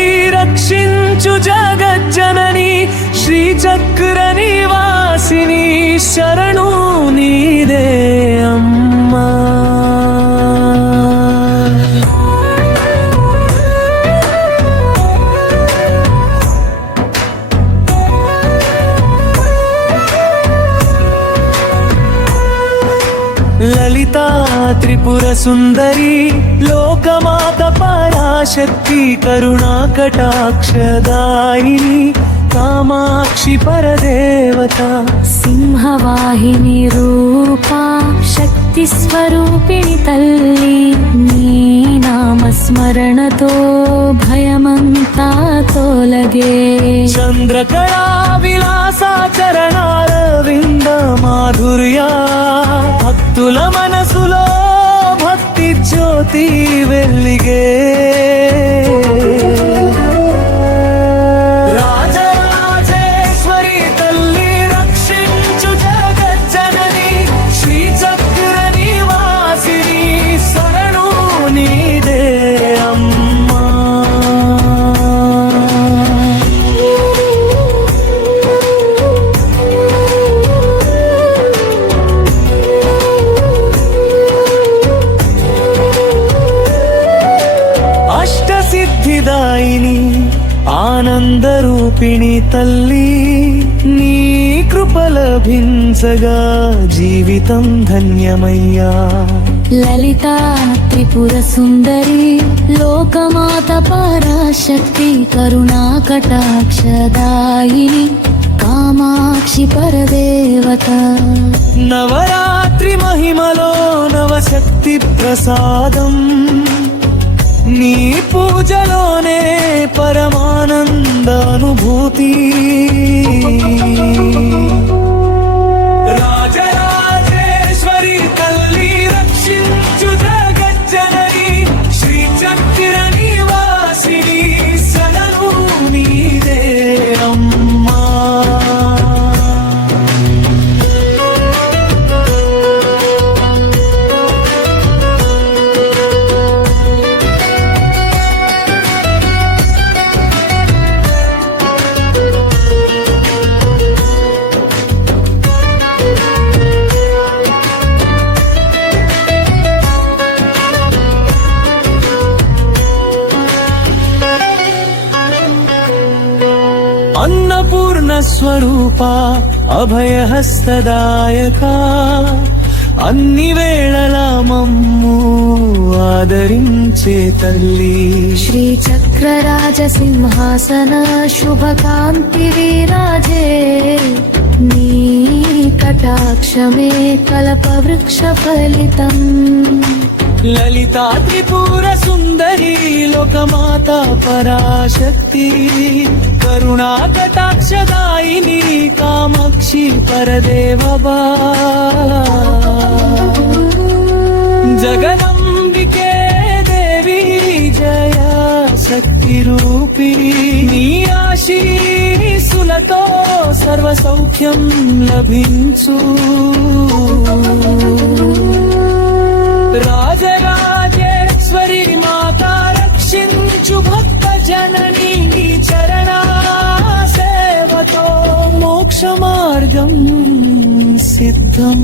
తల్లి రక్షించు జగజ్జనని శ్రీచక్ర నివాసిని శరణు నీదే అమ్మా. లలితా త్రిపుర సుందరి లోకమాత పరాశక్తి కరుణా కటాక్షదాయిని కామాక్షి పరదేవత సింహవాహిని రూపా శక్తి స్వరూపిణి తల్లి నీ నామస్మరణతో భయమంతా తొలగే. చంద్రకళా విలాసాచరణాల వింద మాధుర్యా భక్తుల మనసులో భక్తి జ్యోతి వెలిగే. రాజరాజేశ్వరి తల్లి రక్షించు జగజ్జనని శ్రీచక్ర నివాసిని శరణు నీదే అమ్మా. అష్టసిద్ధిదాయిని ఆనందరూపిణి తల్లి నీ కృప లభించగా జీవితం ధన్యమయ్యా. లలితా త్రిపుర సుందరి లోకమాత పరాశక్తి కరుణా కటాక్షదాయిని కామాక్షి పరదేవత నవరాత్రి మహిమలో నవశక్తి ప్రసాదం నీ పూజలోనే పరమానందానుభూతి. రాజరాజేశ్వరి తల్లి రక్షించు జగజ్జనని శ్రీచక్ర నివాసిని శరణు నీదే అమ్మా. అన్నపూర్ణ స్వరూప అభయహస్తదాయక అన్ని వేళలా మమ్ము ఆదరించే తల్లి. శ్రీ చక్రరాజ సింహాసన శుభకాంతి విరాజే నీ కటాక్షమే కల్పవృక్ష ఫలితం. లలితా త్రిపుర సుందరి లోకమాత పరాశక్తి కరుణా కటాక్షదాయిని కామాక్షి పరదేవబా. జగదంబికే దేవి జయ శక్తి రూపిణి నీ ఆశీసులతో సర్వ సౌఖ్యం లభించు. రాజరాజేశ్వరి మాతా రక్షించు భక్త జనని చరణా సేవతో మోక్ష మార్గం సిద్ధం.